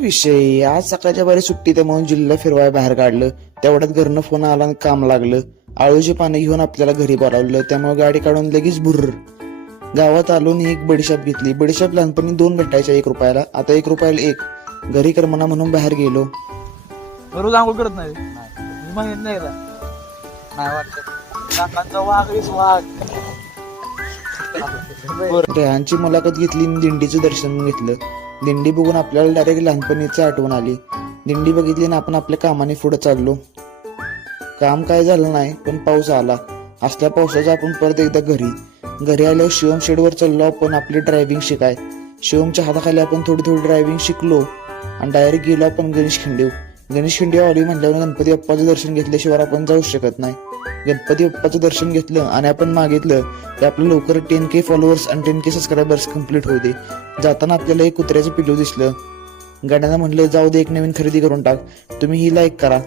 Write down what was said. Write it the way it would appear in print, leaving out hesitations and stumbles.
विषय आज सकाळच्या बारी सुट्टी त्यामुळे जिल्हा फिरवाय बाहेर काढलं. तेवढ्यात घरनं फोन आला आणि काम लागलं. आळूची पानं घेऊन आपल्याला घरी बोलावलं. त्यामुळे गाडी काढून लगेच भुर्र गावात आलो आणि एक बडीशाप घेतली. बडीशाप लहानपणी 2 भेटायच्या 1 रुपयाला, आता 1 रुपयाला 1. घरी करमना म्हणून बाहेर गेलो. रोज आंघोळ करत नाही माहित नाही का? नाही वाटत काकांचा वाघ वाघ. रेहानची मुलाखत घेतली आणि दिंडीचं दर्शन घेतलं. दिंडी बघून आपल्याला डायरेक्ट लहानपणीची आठवण आली. दिंडी बघितली आणि आपण आपल्या कामाने पुढे चाललो. काम काय झालं नाही, पण पाऊस आला. असल्या पावसाचा आपण परत एकदा घरी आल्यावर शिवम शेडवर चाललो आपण आपली ड्रायव्हिंग शिकाय. शिवमच्या हाताखाली आपण थोडी ड्रायव्हिंग शिकलो आणि डायरेक्ट गेलो आपण गणेश खिंडीवर आली. म्हटल्यावर गणपती बाप्पाचं दर्शन घेतल्याशिवाय आपण जाऊ शकत नाही. गणपती बाप्पाचं दर्शन घेतलं आणि आपण मागितलं की आपलं लवकर 10K फॉलोअर्स आणि 10K सबस्क्रायबर्स कम्प्लीट होऊ दे. जाताना आपल्याला एक कुत्र्याचं पिल्लू दिसलं. गाड्यानं म्हटलं जाऊ दे, एक नवीन खरेदी करून टाक, तुम्ही ही लाईक करा.